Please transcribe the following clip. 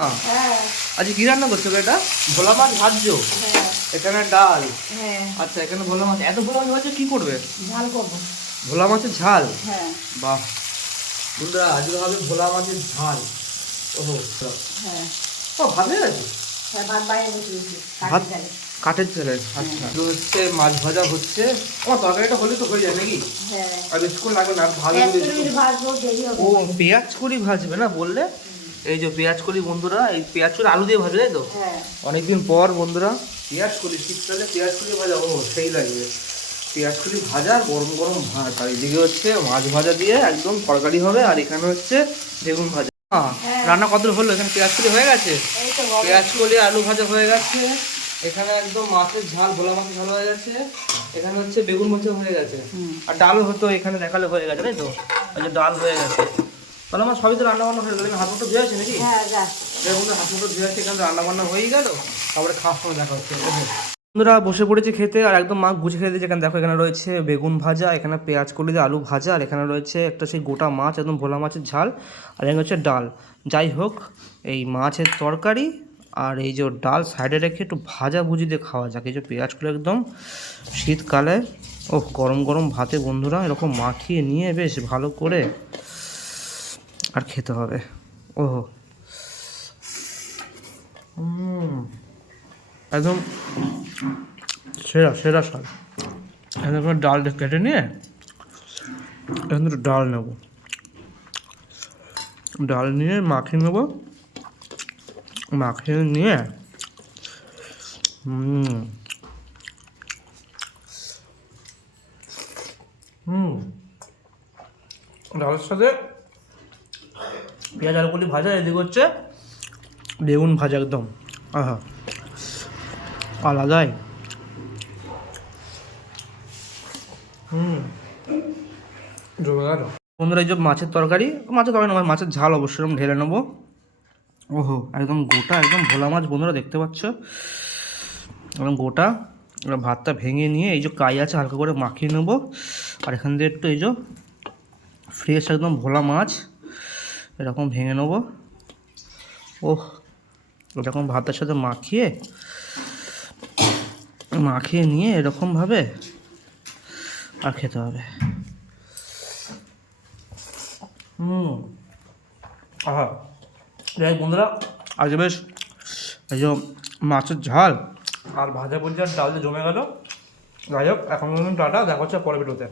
আজকে কি রান্না করছো এটা? ভোলা মাছ ভাজছো? এখানে ডাল। আচ্ছা, এখানে ভোলা মাছ। এত ভোলা মাছ ভাজছো কি করবে? ঝাল করবো। ভোলা মাছের ঝাল? হ্যাঁ। বাহ বন্ধুরা, আজকে হবে ভোলা মাছের ঝাল। ওহো। হ্যাঁ। ও ভাত হয়ে গেছে? ভাত বাইরে বসে দিয়েছি। ভাত কাঠের ছেলে। আচ্ছা, হচ্ছে মাছ ভাজা হচ্ছে। আমার তরকারিটা হলে তো হয়ে যায় নাকি? হ্যাঁ। আর বেশিক্ষণ লাগবে না, ভালো করে ভাজবো, দেরি হবে। ও পেঁয়াজ কড়ি ভাজবে না বললে? এই যে পেঁয়াজ কড়ি বন্ধুরা, এই পেঁয়াজ কড়ি আলু দিয়ে ভাজবে তাই তো? হ্যাঁ। অনেকদিন পর বন্ধুরা পেঁয়াজ কড়ি, শীতকালে পেঁয়াজ কড়ি ভাজা, ও সেই লাগবে। পেঁয়াজ কড়ি ভাজা, গরম গরম ভাত, আর এদিকে হচ্ছে মাছ ভাজা দিয়ে একদম তরকারি হবে, আর এখানে হচ্ছে বেগুন ভাজা। রান্না কত হলো? এখানে পেঁয়াজ কড়ি হয়ে গেছে, পেঁয়াজ কড়ি আলু ভাজা হয়ে গেছে, এখানে একদম মাছের ঝাল, ভোলা মাছের ঝাল হয়ে গেছে, এখানে হচ্ছে বেগুন ভাজা হয়ে গেছে, আর ডালও হতো এখানে দেখালে হয়ে গেছে তাই তো? এই যে ডাল হয়ে গেছে। তাহলে আমার সবই তো রান্না বান্না হয়ে গেল। হাত মুখটা ধুয়ে আছে নাকি? বন্ধুরা হাত মুখটা ধুয়ে আছে, এখানে রান্না বান্না হয়েই গেল। তারপরে খাওয়ার সময় দেখা হচ্ছে। বন্ধুরা বসে পড়েছে খেতে, আর একদম মা গুছিয়ে খেতে দিয়েছে। এখানে দেখো, এখানে রয়েছে বেগুন ভাজা, এখানে পেঁয়াজ কলি দিয়ে আলু ভাজা, আর এখানে রয়েছে একটা সেই গোটা মাছ, একদম ভোলা মাছের ঝাল, আর এখানে হচ্ছে ডাল। যাই হোক, এই মাছের তরকারি আর এই যে ডাল সাইডে রেখে একটু ভাজা ভুজি দিয়ে খাওয়া যাক। এই যে পেঁয়াজগুলো একদম শীতকালে গরম গরম ভাতে বন্ধুরা এরকম মাখিয়ে নিয়ে বেশ ভালো করে আর খেতে হবে। ওহো, একদম সেরা সেরা স্বাদ। এখানে ডাল কেটে নিয়ে এখান থেকে ডাল নেব, ডাল নিয়ে মাখিয়ে নেব, মাখিয়ে নিয়ে ডালের সাথে পেঁয়াজ আলু কলি ভাজা, এদিকে হচ্ছে বেগুন ভাজা, একদম আহা আলাদাই। জমে গেল বন্ধুরা। এই যে মাছের তরকারি নয়, মাছের ঝাল অবশ্যই এরকম ঢেলে নেবো। ওহো, একদম গোটা, একদম ভোলা মাছ বন্ধুরা দেখতে পাচ্ছ, একদম গোটা। এবার ভাতটা ভেঙে নিয়ে এই যে কাই আছে হালকা করে মাখিয়ে নেবো, আর এখান দিয়ে একটু এই যে ফ্রেশ একদম ভোলা মাছ এরকম ভেঙে নেবো। ওহ, এরকম ভাতের সাথে মাখিয়ে নিয়ে এরকমভাবে আর খেতে হবে। আহা, যাই বন্ধুরা, আজকে বেশ এই যে মাছের ঝাল আর ভাজা ভুজি আর ডাল দিয়ে জমে গেল। যাই হোক, এখন টাটা, দেখা হচ্ছে পরের ভিডিওতে।